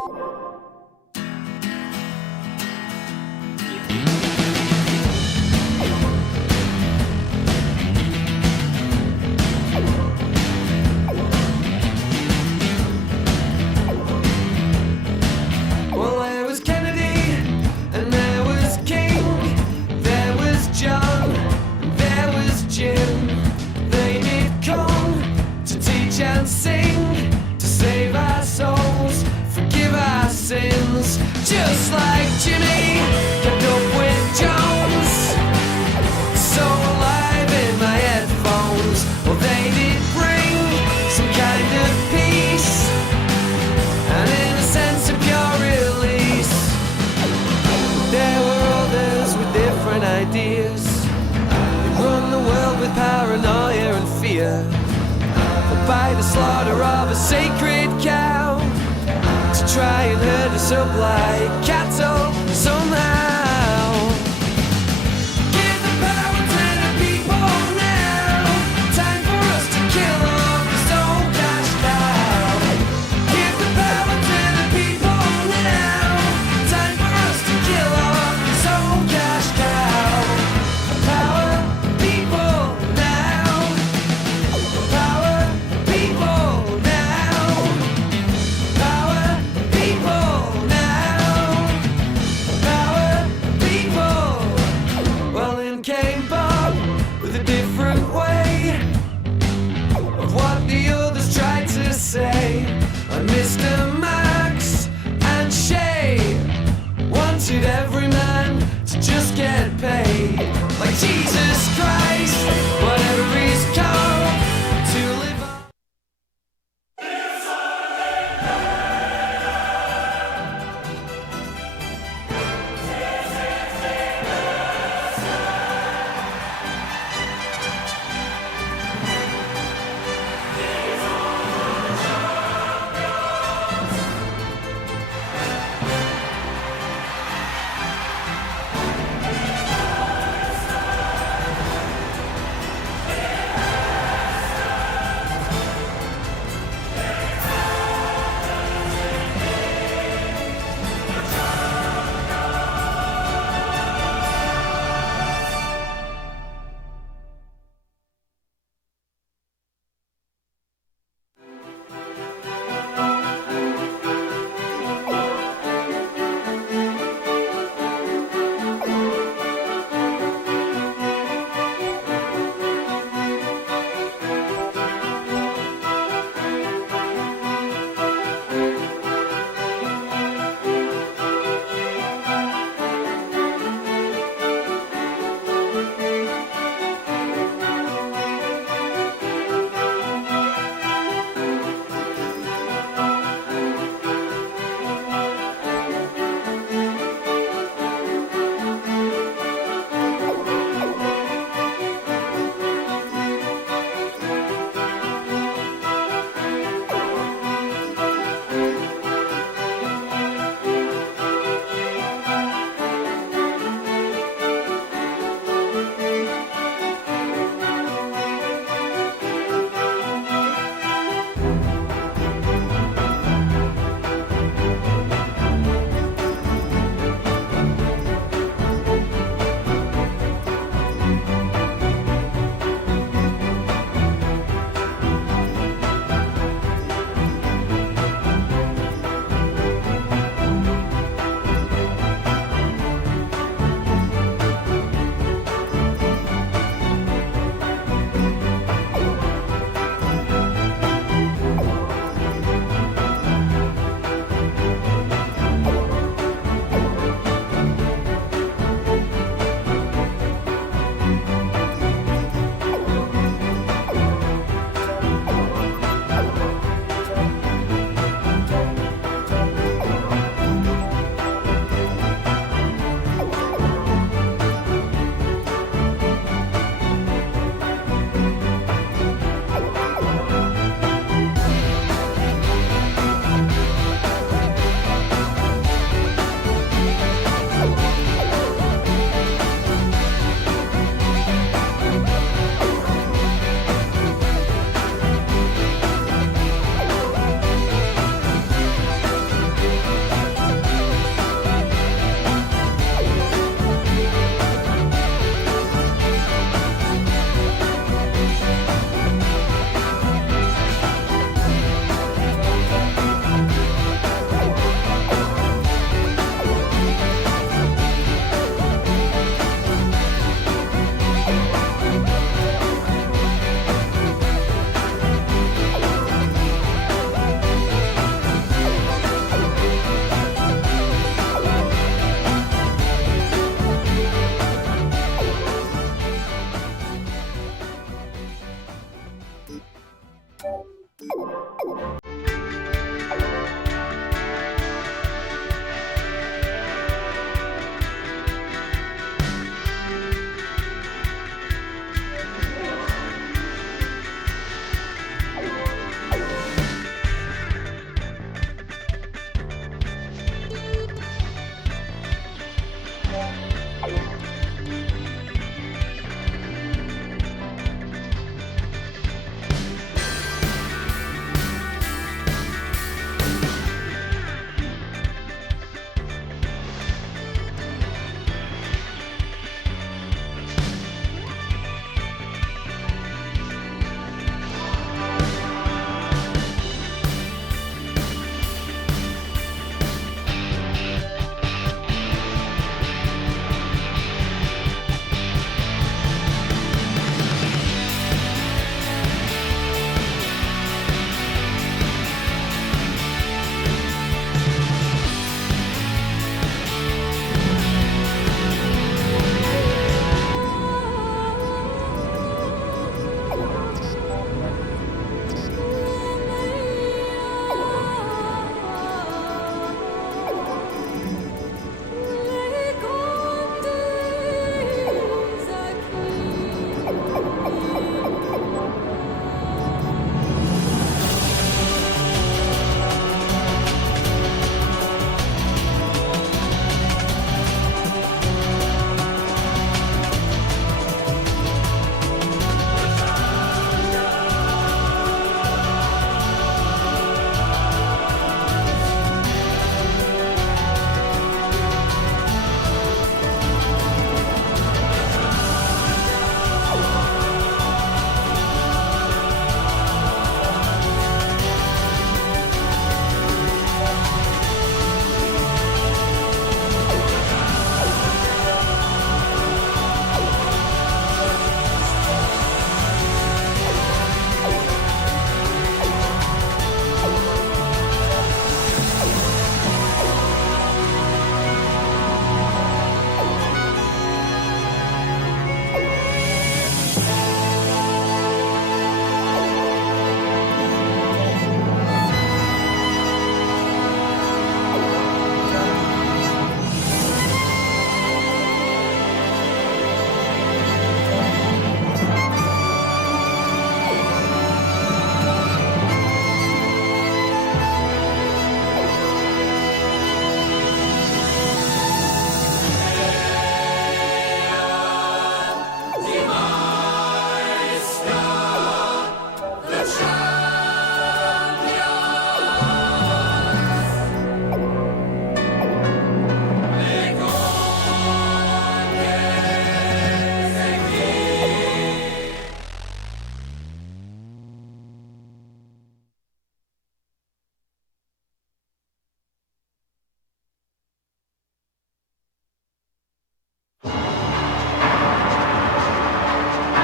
Well, there was Kennedy, and there was King, there was John, and there was Jim. They did come to teach and sing, to save our souls, forgive our sins. Just like Jimmy kept up with Jones, so alive in my headphones. Well, they did bring some kind of peace, and in a sense of pure release. But there were others with different ideas. They run the world with paranoia and fear, but by the slaughter of a sacred cow, to try and herd us up like cattle somehow. Give the power to the people now. Time for us to kill off this old cash cow. Give the power to the people now. Time for us to kill off this old cash cow. Power people now. Power people now. Power people now.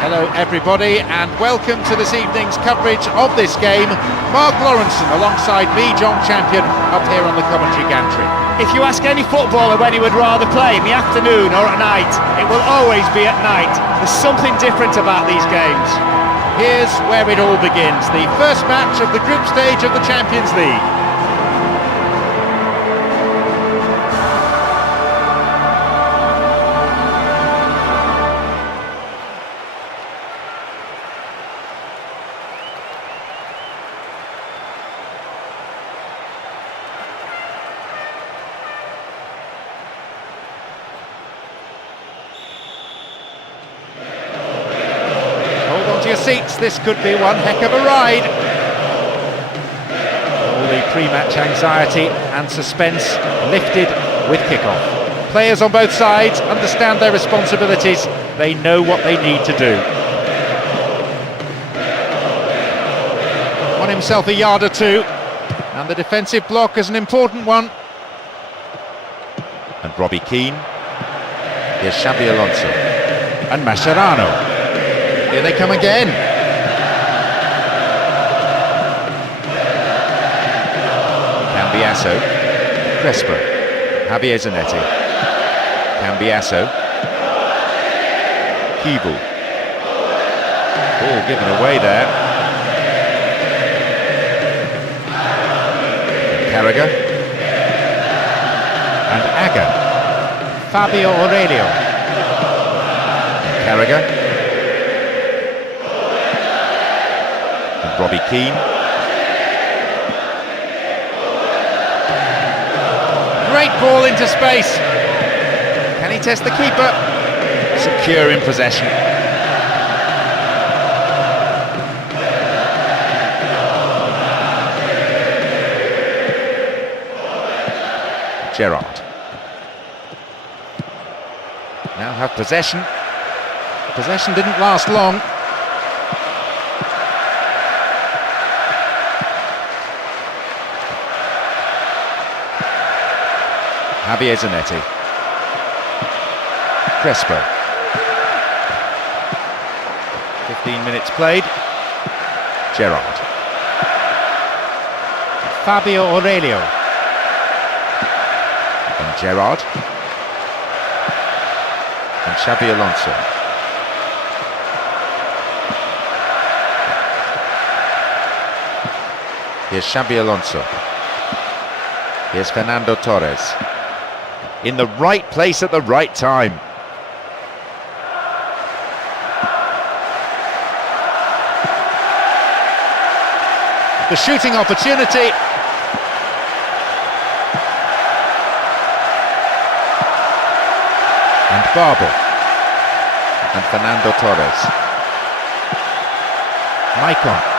Hello everybody and welcome to this evening's coverage of this game. Mark Lawrenson alongside me, John Champion, up here on the commentary gantry. If you ask any footballer when he would rather play, in the afternoon or at night, it will always be at night. There's something different about these games. Here's where it all begins, the first match of the group stage of the Champions League. To your seats, this could be one heck of a ride. All the pre-match anxiety and suspense lifted with kick-off. Players on both sides understand their responsibilities. They know what they need to do. Won himself a yard or two, and the defensive block is an important one. And Robbie Keane. Here's Xabi Alonso and Mascherano. Here they come again. Cambiasso, Crespo, Javier Zanetti, Cambiasso, Keeble. Ball given away there. Carragher and Aga. Fabio Aurelio. Carragher. Robbie Keane. Great ball into space. Can he test the keeper? Secure in possession. Gerrard. Now have possession. Possession didn't last long. Javier Zanetti. Crespo. 15 minutes played. Gerrard. Fabio Aurelio. And Gerrard. And Xabi Alonso. Here's Xabi Alonso. Here's Fernando Torres. In the right place at the right time. The shooting opportunity. And Barbo. And Fernando Torres. Maicon.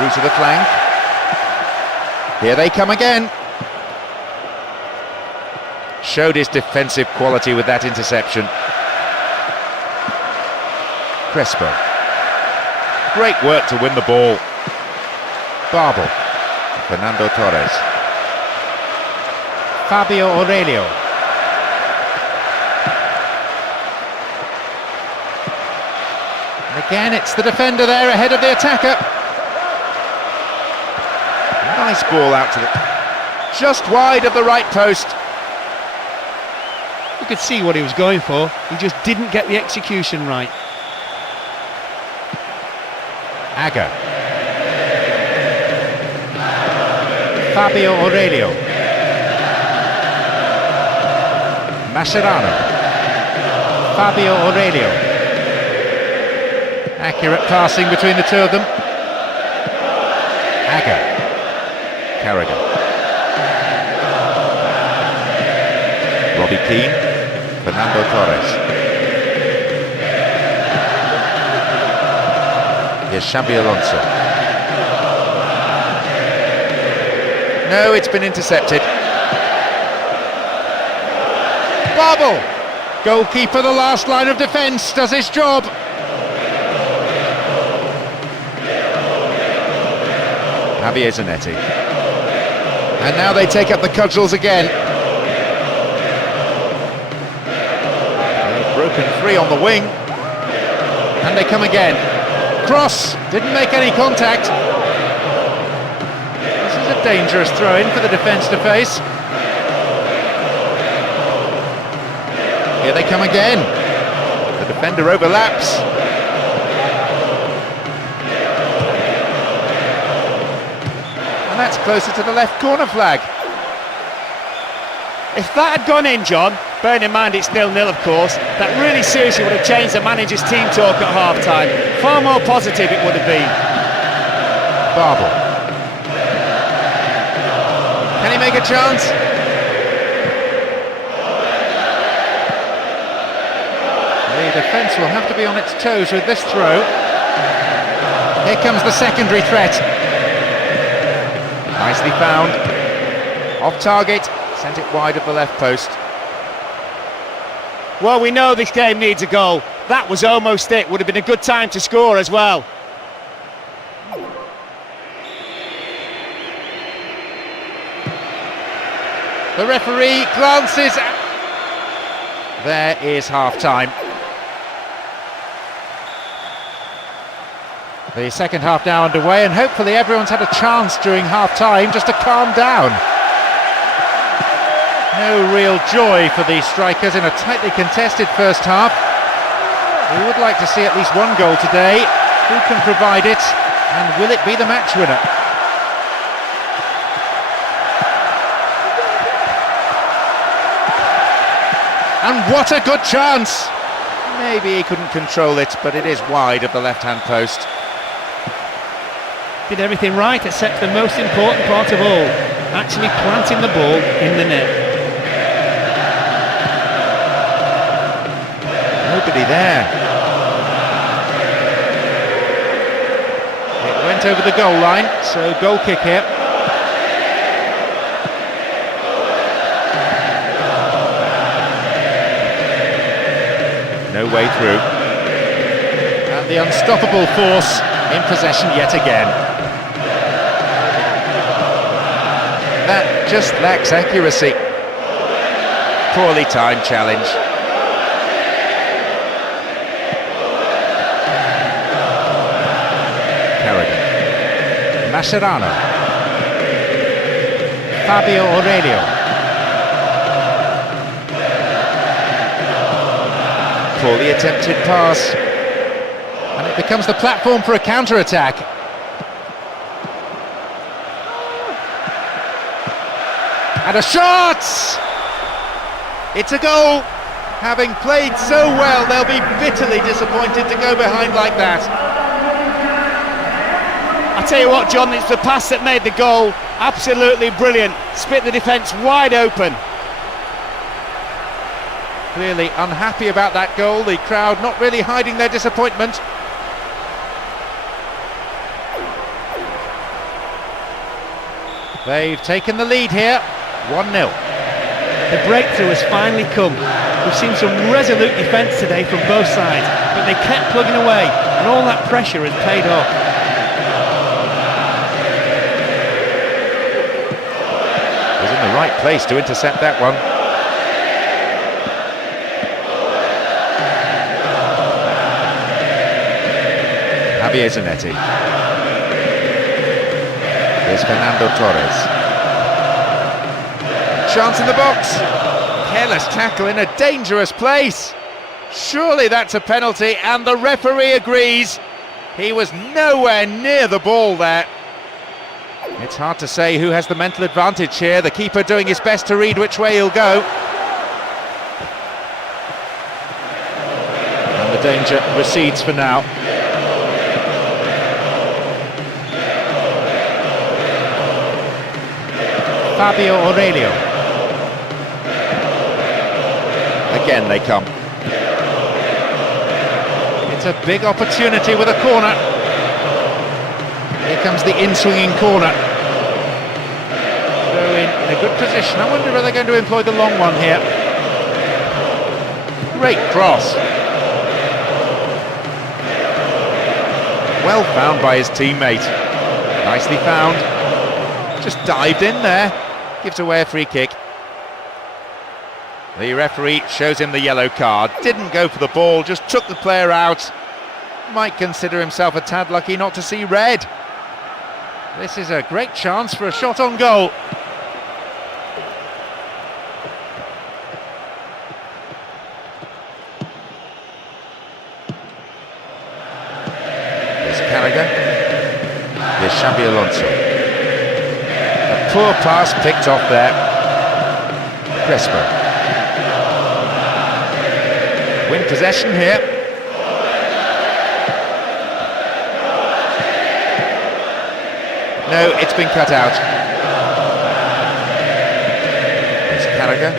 Through to the flank. Here they come again. Showed his defensive quality with that interception. Crespo. Great work to win the ball. Barbo. Fernando Torres. Fabio Aurelio. And again, it's the defender there ahead of the attacker. Nice ball out to the... just wide of the right post. You could see what he was going for. He just didn't get the execution right. Aga. Fabio Aurelio. Mascherano. Fabio Aurelio. Accurate passing between the two of them. Aga. Carragher. Robbie Keane. Fernando Torres. Here's Xabi Alonso. No, it's been intercepted. Barbo! Goalkeeper, the last line of defence, does his job. Javier Zanetti. And now they take up the cudgels again. They've broken free on the wing. And they come again. Cross, didn't make any contact. This is a dangerous throw-in for the defence to face. Here they come again. The defender overlaps. And that's closer to the left corner flag. If that had gone in, John, bearing in mind it's 0-0 of course, that really seriously would have changed the manager's team talk at half-time. Far more positive it would have been. Babel. Can he make a chance? The defence will have to be on its toes with this throw. Here comes the secondary threat. Nicely found. Off target, sent it wide of the left post. Well, we know this game needs a goal. That was almost it. Would have been a good time to score as well. The referee glances. There is half-time. The second half now underway, and hopefully everyone's had a chance during half-time just to calm down. No real joy for the strikers in a tightly contested first half. We would like to see at least one goal today. Who can provide it, and will it be the match winner? And what a good chance! Maybe he couldn't control it, but it is wide of the left-hand post. Did everything right except the most important part of all, actually planting the ball in the net. Nobody there. It went over the goal line, so goal kick here. No way through. And the unstoppable force in possession yet again. That just lacks accuracy. Poorly timed challenge. Carragher. Mascherano. Fabio Aurelio. Poorly attempted pass. And it becomes the platform for a counter-attack. And a shot! It's a goal! Having played so well, they'll be bitterly disappointed to go behind like that. I tell you what, John, it's the pass that made the goal. Absolutely brilliant. Split the defence wide open. Clearly unhappy about that goal. The crowd not really hiding their disappointment. They've taken the lead here. 1-0. The breakthrough has finally come. We've seen some resolute defence today from both sides, but they kept plugging away, and all that pressure has paid off. Was in the right place to intercept that one. Javier Zanetti. Here's Fernando Torres. Chance in the box. Careless tackle in a dangerous place. Surely that's a penalty, and the referee agrees. He was nowhere near the ball there. It's hard to say who has the mental advantage here. The keeper doing his best to read which way he'll go. And the danger recedes for now. Fabio Aurelio. Again they come. It's a big opportunity with a corner. Here comes the in-swinging corner. Throw in a good position. I wonder if they're going to employ the long one here. Great cross. Well found by his teammate. Nicely found. Just dived in there. Gives away a free kick. The referee shows him the yellow card. Didn't go for the ball, just took the player out. Might consider himself a tad lucky not to see red. This is a great chance for a shot on goal. Here's Carragher. Here's Xabi Alonso. A poor pass picked off there. Crespo. Win possession here. No, it's been cut out. Here's Carragher.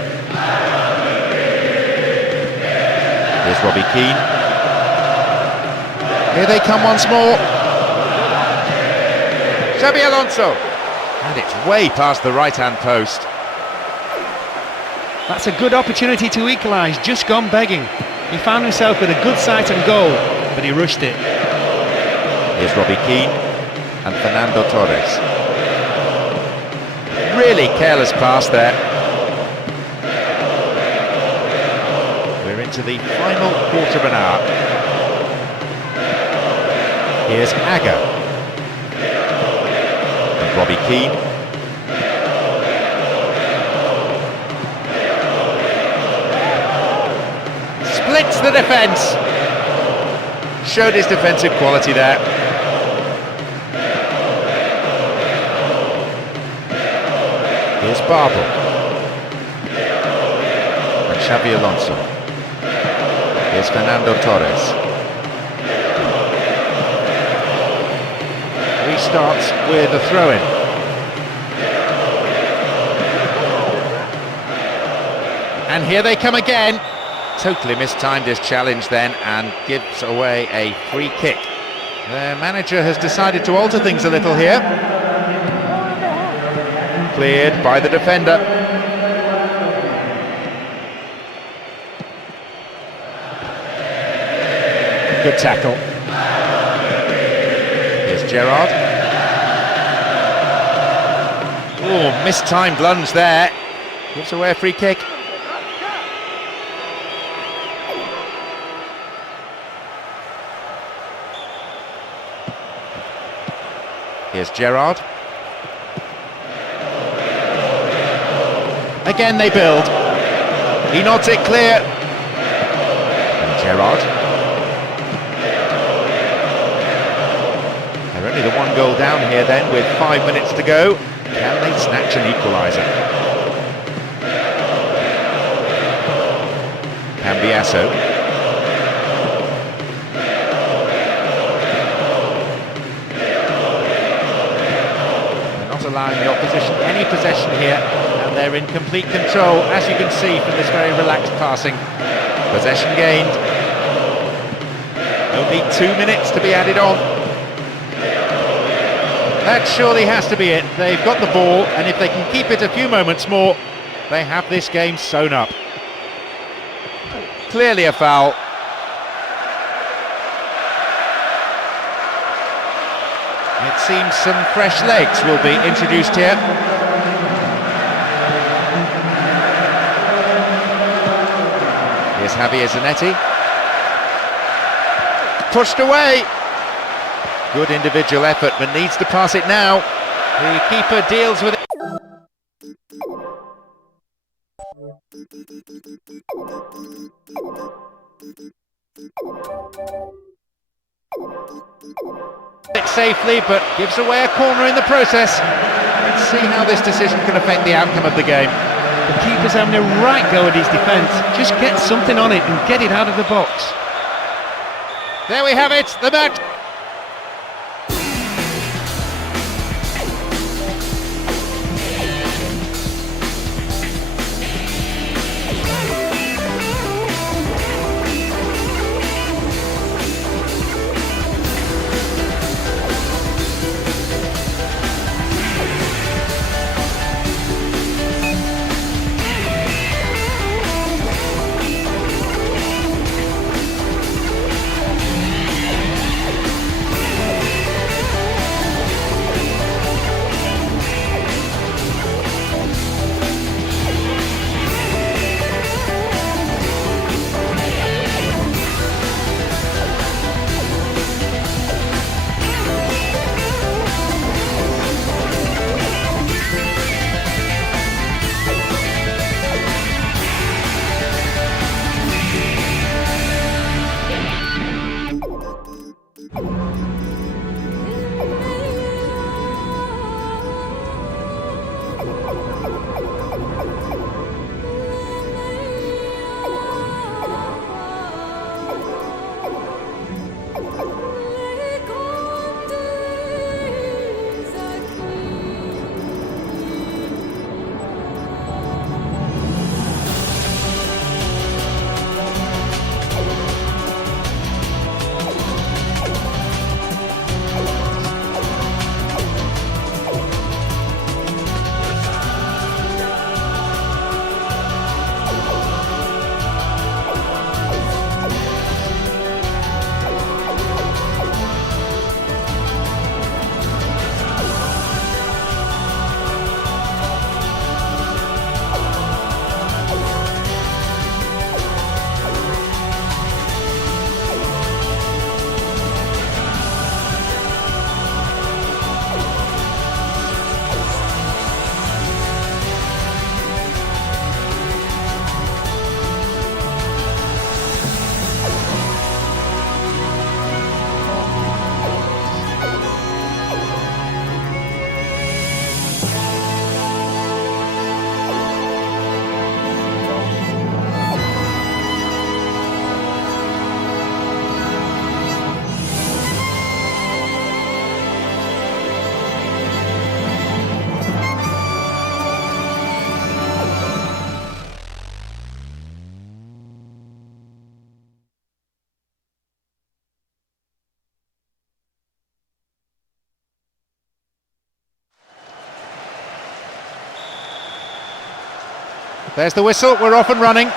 Here's Robbie Keane. Here they come once more. Xabi Alonso. And it's way past the right-hand post. That's a good opportunity to equalise, just gone begging. He found himself with a good sight and goal, but he rushed it. Here's Robbie Keane and Fernando Torres. Really careless pass there. We're into the final quarter of an hour. Here's Aga. And Robbie Keane. Splits the defence. Showed his defensive quality there. Here's Barble. And Xabi Alonso. Here's Fernando Torres. Restarts with a throw-in. And here they come again. Totally mistimed his challenge then and gives away a free kick. Their manager has decided to alter things a little here. Cleared by the defender. Good tackle. Here's Gerrard. Oh, mistimed lunge there. Gives away a free kick. Here's Gerrard. Again they build. He nods it clear. And Gerrard. They're only the one goal down here then with 5 minutes to go. Can they snatch an equaliser? Cambiasso. Allowing the opposition any possession here, and they're in complete control, as you can see from this very relaxed passing. Possession gained. Only 2 minutes to be added on. That surely has to be it. They've got the ball, and if they can keep it a few moments more, they have this game sewn up. Clearly a foul. It seems some fresh legs will be introduced here. Here's Javier Zanetti. Pushed away. Good individual effort, but needs to pass it now. The keeper deals with it. It safely, but gives away a corner in the process. Let's see how this decision can affect the outcome of the game. The keeper's having a right go at his defence. Just get something on it and get it out of the box. There we have it, the match. There's the whistle, we're off and running. A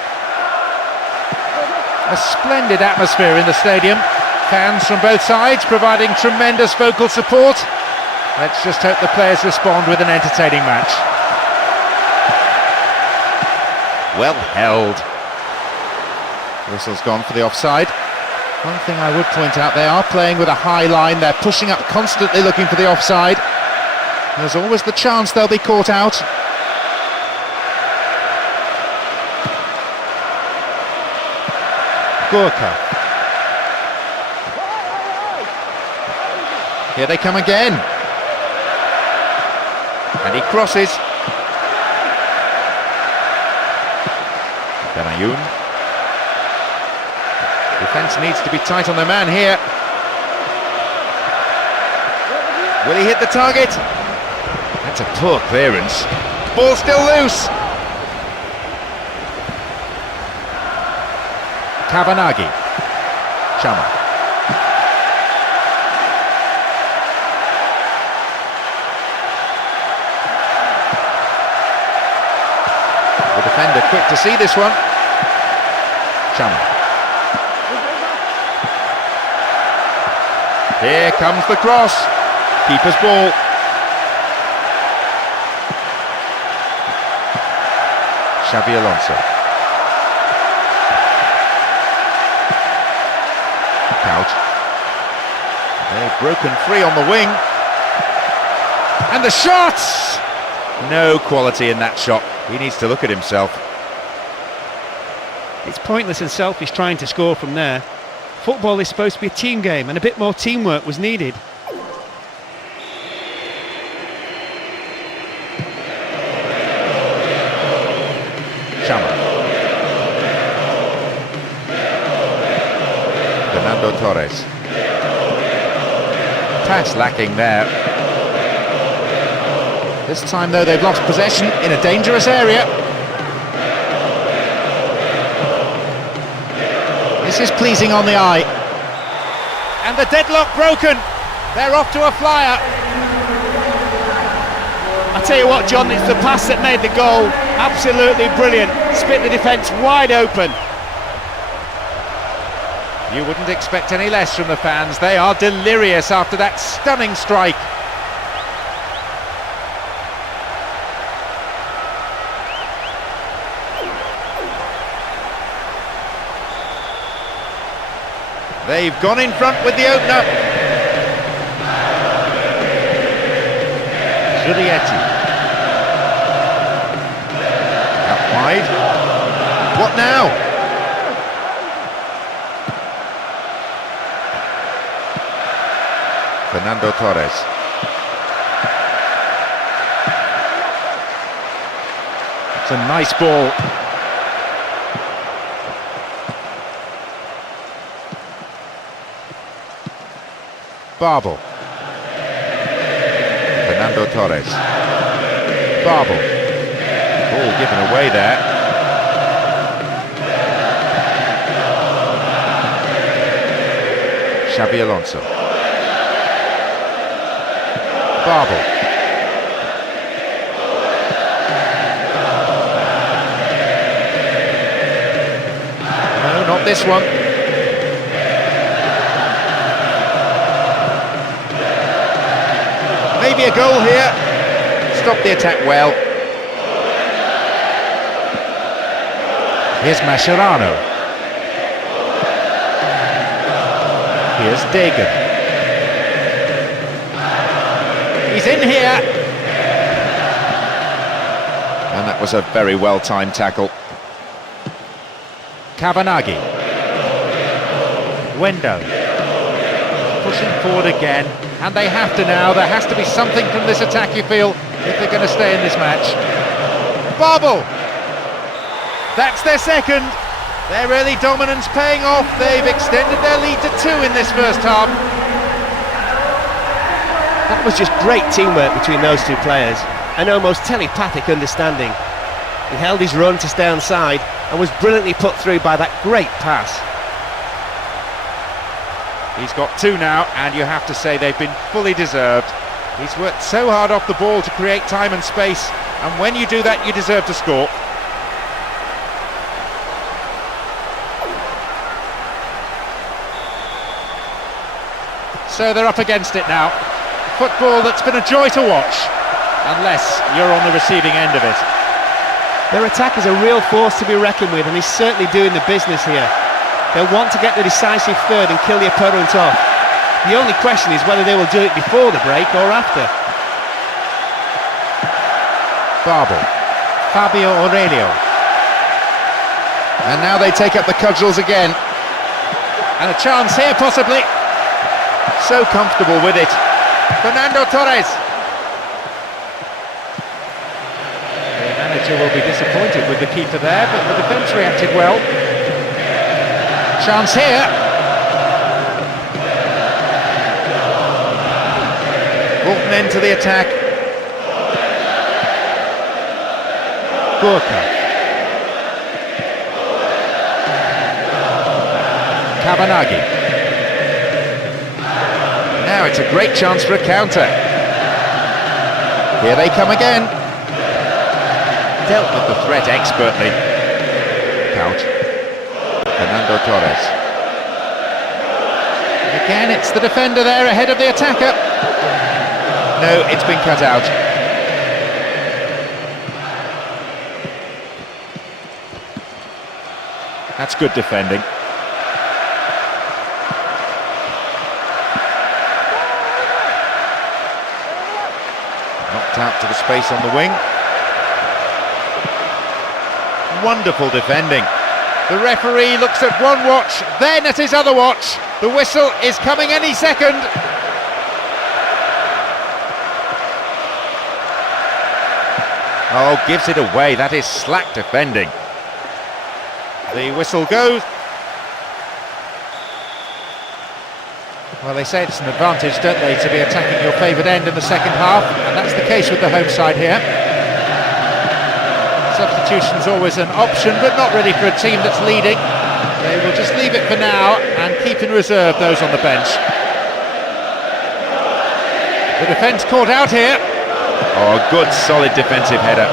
splendid atmosphere in the stadium. Fans from both sides providing tremendous vocal support. Let's just hope the players respond with an entertaining match. Well held. Whistle's gone for the offside. One thing I would point out, they are playing with a high line. They're pushing up constantly looking for the offside. There's always the chance they'll be caught out. Gorka. Here they come again. And he crosses. Benayoun. Defence needs to be tight on the man here. Will he hit the target? That's a poor clearance. Ball still loose. Kavanaghi. Chama. The defender quick to see this one. Chama. Here comes the cross. Keeper's ball. Xabi Alonso. Couch. They've broken free on the wing. And the shot! No quality in that shot. He needs to look at himself. It's pointless and selfish trying to score from there. Football is supposed to be a team game, and a bit more teamwork was needed. Chama. Fernando Torres. Pass lacking there. This time though they've lost possession in a dangerous area. This is pleasing on the eye. And the deadlock broken. They're off to a flyer. I tell you what, John, it's the pass that made the goal. Absolutely brilliant. Split the defence wide open. You wouldn't expect any less from the fans. They are delirious after that stunning strike. They've gone in front with the opener. Giulietti. Out wide. What now? Fernando Torres. It's a nice ball. Babel. Fernando Torres. Babel. Ball given away there. Xabi Alonso. Babel. No, not this one. Maybe a goal here. Stop the attack well. Here's Mascherano. Here's Dagan. He's in here. And that was a very well-timed tackle. Kavanaghi. Wendo. Pushing forward again. And they have to now. There has to be something from this attack, you feel, if they're going to stay in this match. Babel! That's their second. Their early dominance paying off. They've extended their lead to 2 in this first half. That was just great teamwork between those two players. An almost telepathic understanding. He held his run to stay onside and was brilliantly put through by that great pass. He's got 2 now, and you have to say they've been fully deserved. He's worked so hard off the ball to create time and space, and when you do that, you deserve to score. So they're up against it now. Football that's been a joy to watch, unless you're on the receiving end of it. Their attack is a real force to be reckoned with, and he's certainly doing the business here. They'll want to get the decisive third and kill the opponent off. The only question is whether they will do it before the break or after. Fabio Aurelio. And now they take up the cudgels again. And a chance here, possibly. So comfortable with it. Fernando Torres. The manager will be disappointed with the keeper there, but the defence reacted well. Chance here. Brought an end to the attack. Gorka. Kabanagi. Now it's a great chance for a counter. Here they come again. Dealt with the threat expertly. Couch. Fernando Torres. Again, it's the defender there ahead of the attacker. No, it's been cut out. That's good defending. Knocked out to the space on the wing. Wonderful defending. The referee looks at one watch, then at his other watch. The whistle is coming any second. Oh, gives it away. That is slack defending. The whistle goes. Well, they say it's an advantage, don't they, to be attacking your favoured end in the second half, and that's the case with the home side here. Substitution's always an option, but not really for a team that's leading. They will just leave it for now and keep in reserve those on the bench. The defence caught out here. Oh, good, solid defensive header.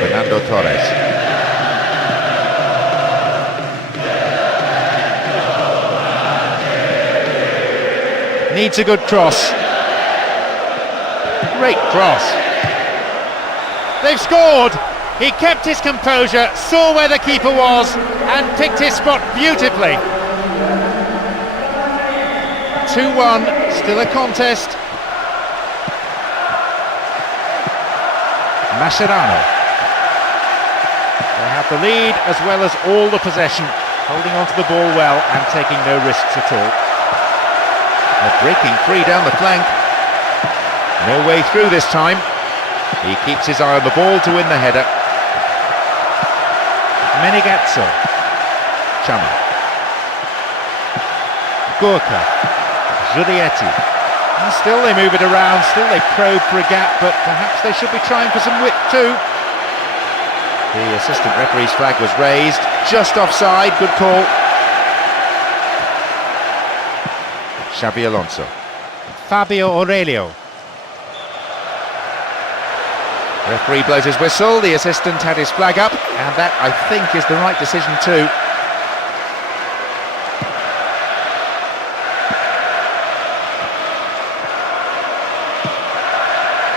Fernando Torres. Needs a good cross. Great cross. They've scored. He kept his composure, saw where the keeper was, and picked his spot beautifully. 2-1, still a contest. Mascherano. They have the lead as well as all the possession, holding onto the ball well and taking no risks at all. They're breaking free down the flank. No way through this time. He keeps his eye on the ball to win the header. Menegazzo. Chama. Gorka. Giulietti. And still they move it around, still they probe for a gap, but perhaps they should be trying for some width too. The assistant referee's flag was raised, just offside, good call. Xabi Alonso. Fabio Aurelio. Referee blows his whistle, the assistant had his flag up, and that, I think, is the right decision too.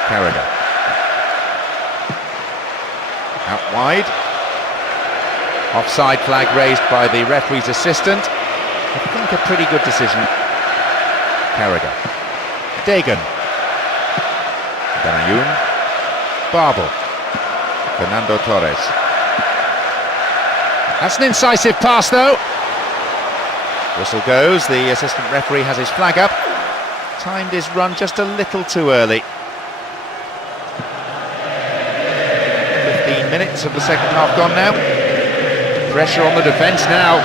Carragher. Out wide. Offside flag raised by the referee's assistant. I think a pretty good decision. Carragher. Dagan. Danayun. Babel. Fernando Torres. That's an incisive pass though. Whistle goes, the assistant referee has his flag up. Timed his run just a little too early. 15 minutes of the second half gone now. Pressure on the defence now.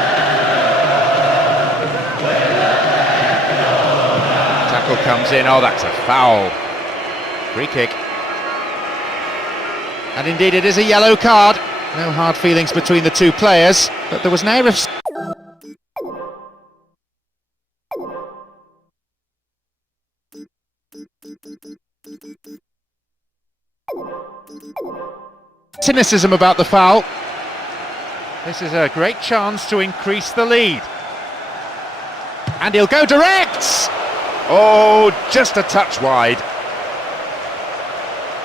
Tackle comes in, oh that's a foul. Free kick. And indeed it is a yellow card. No hard feelings between the two players, but there was an air of cynicism about the foul. This is a great chance to increase the lead. And he'll go direct! Oh, just a touch wide.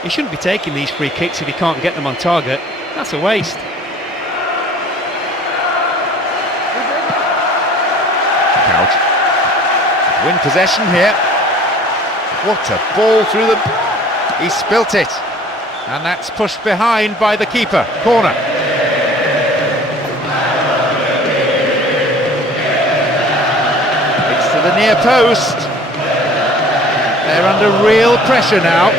He shouldn't be taking these free kicks if he can't get them on target. That's a waste. Couch. Win possession here. What a ball through the... He spilt it. And that's pushed behind by the keeper. Corner. It's to the near post. They're under real pressure now.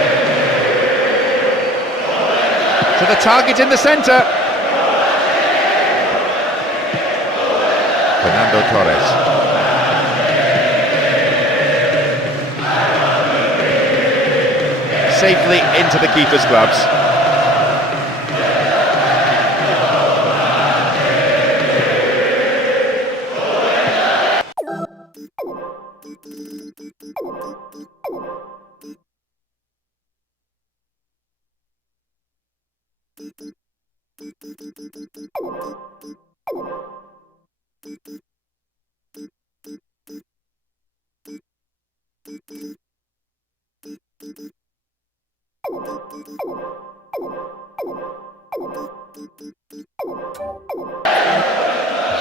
To the target in the centre. Fernando Torres. Safely into the keeper's gloves.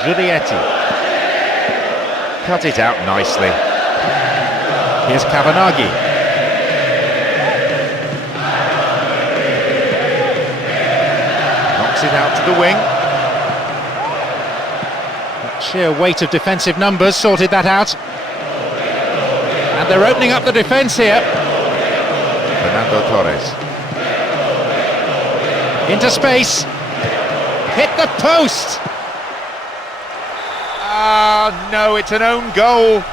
Giudietti. Cut it out nicely. Here's Kavanaghi. Knocks it out to the wing. That sheer weight of defensive numbers sorted that out. And they're opening up the defence here. Fernando Torres. Into space. Hit the post. Ah, no, it's an own goal.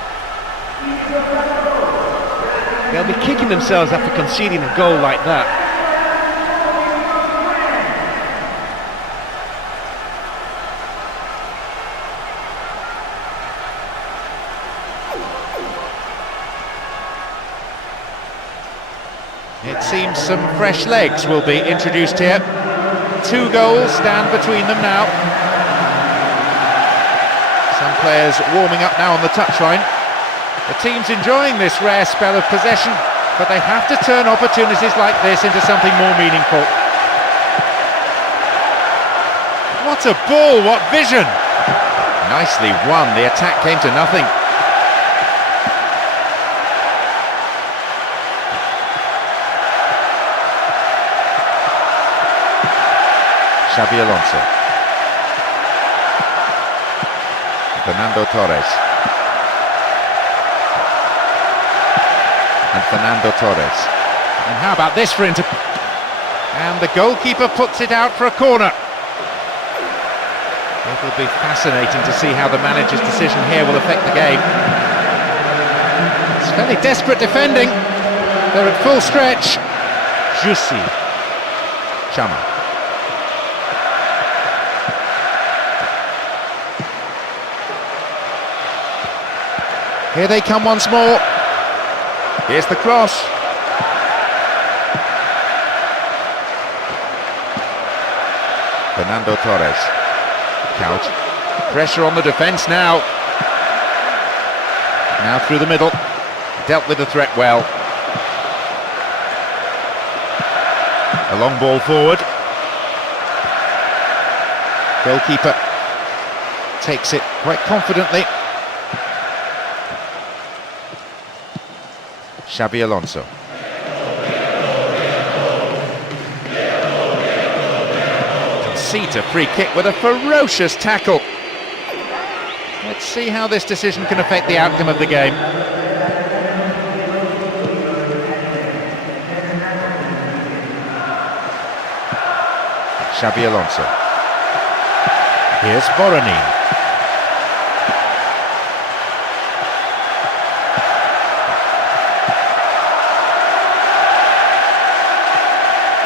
They'll be kicking themselves after conceding a goal like that. It seems some fresh legs will be introduced here. 2 goals stand between them now. Some players warming up now on the touchline. The team's enjoying this rare spell of possession, but they have to turn opportunities like this into something more meaningful. What a ball, what vision! Nicely won, the attack came to nothing. Xabi Alonso. Fernando Torres. And Fernando Torres. And how about this for inter... And the goalkeeper puts it out for a corner. It'll be fascinating to see how the manager's decision here will affect the game. It's fairly desperate defending. They're at full stretch. Jussi. Chama. Here they come once more. Here's the cross. Fernando Torres. Couch. Pressure on the defence now. Now through the middle. Dealt with the threat well. A long ball forward. Goalkeeper takes it quite confidently. Xabi Alonso. Concede a free kick with a ferocious tackle. Let's see how this decision can affect the outcome of the game. Xabi Alonso. Here's Voronin.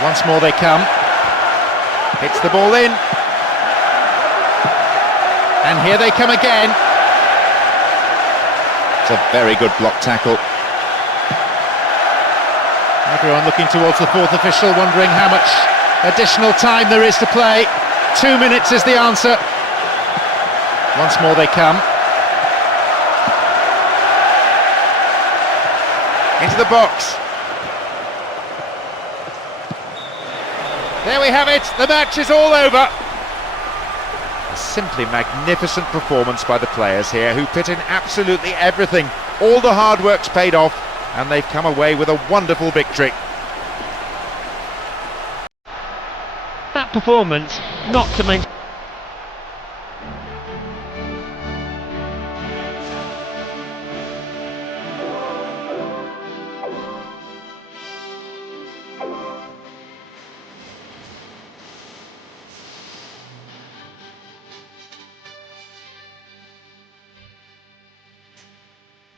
Once more they come. Hits the ball in. And here they come again. It's a very good block tackle. Everyone looking towards the fourth official, wondering how much additional time there is to play. 2 minutes is the answer. Once more they come. Into the box. There we have it, the match is all over. A simply magnificent performance by the players here, who put in absolutely everything. All the hard work's paid off, and they've come away with a wonderful victory. That performance, not to mention